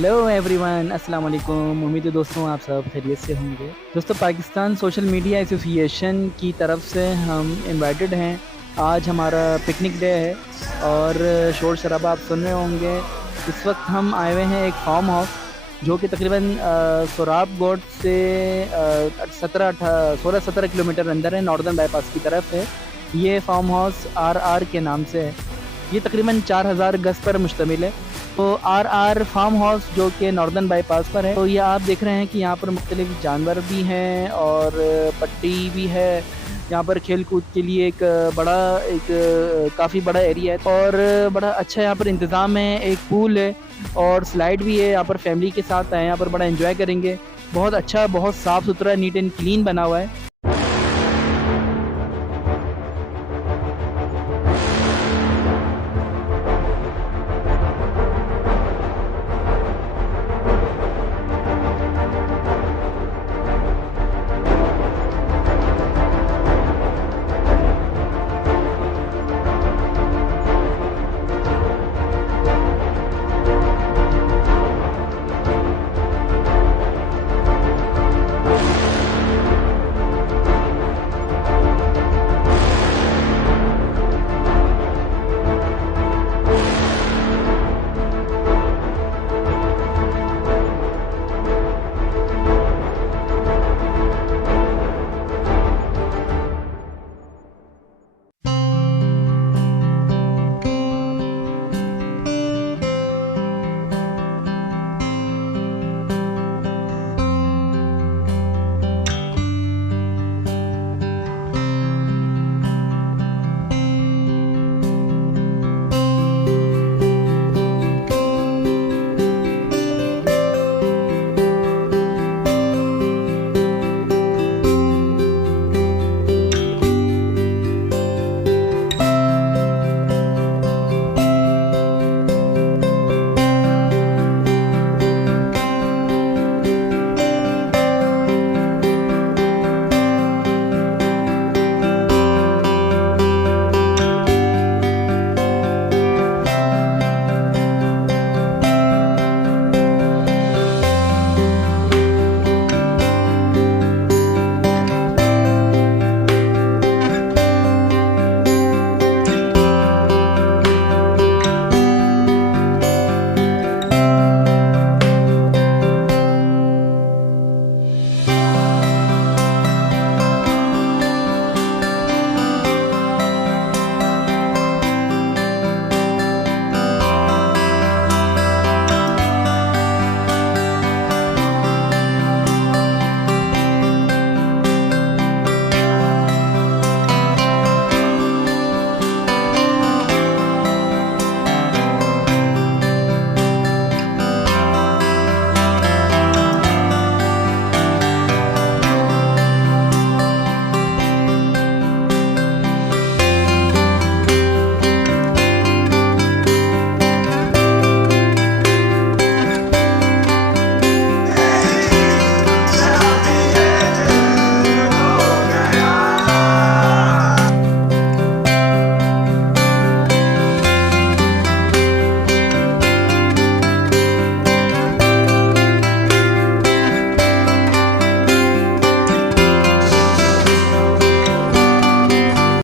Hello everyone, अस्सलाम वालेकुम। उम्मीद है दोस्तों आप सब खैरियत से होंगे। दोस्तों, पाकिस्तान सोशल मीडिया एसोसिएशन की तरफ से हम इनवाइटेड हैं। आज हमारा पिकनिक डे है और शोर शराबा आप सुन रहे होंगे। इस वक्त हम आए हुए हैं एक फार्म हाउस जो कि तकरीबन सोराब गोट से 16-17 किलोमीटर अंदर है, नॉर्दर्न बाईपास की तरफ है। ये फार्म हाउस RR के नाम से है। ये तकरीबन 4000 गज पर मुश्तमिल है। तो RR फार्म हाउस जो कि नॉर्दर्न बाईपास पर है। तो ये आप देख रहे हैं कि यहाँ पर मुख्तलिफ जानवर भी हैं और पट्टी भी है। यहाँ पर खेल कूद के लिए एक काफ़ी बड़ा एरिया है और बड़ा अच्छा यहाँ पर इंतज़ाम है। एक पूल है और स्लाइड भी है। यहाँ पर फैमिली के साथ आए, यहाँ पर बड़ा एंजॉय करेंगे। बहुत अच्छा, बहुत साफ़ सुथरा, नीट एंड क्लीन बना हुआ है।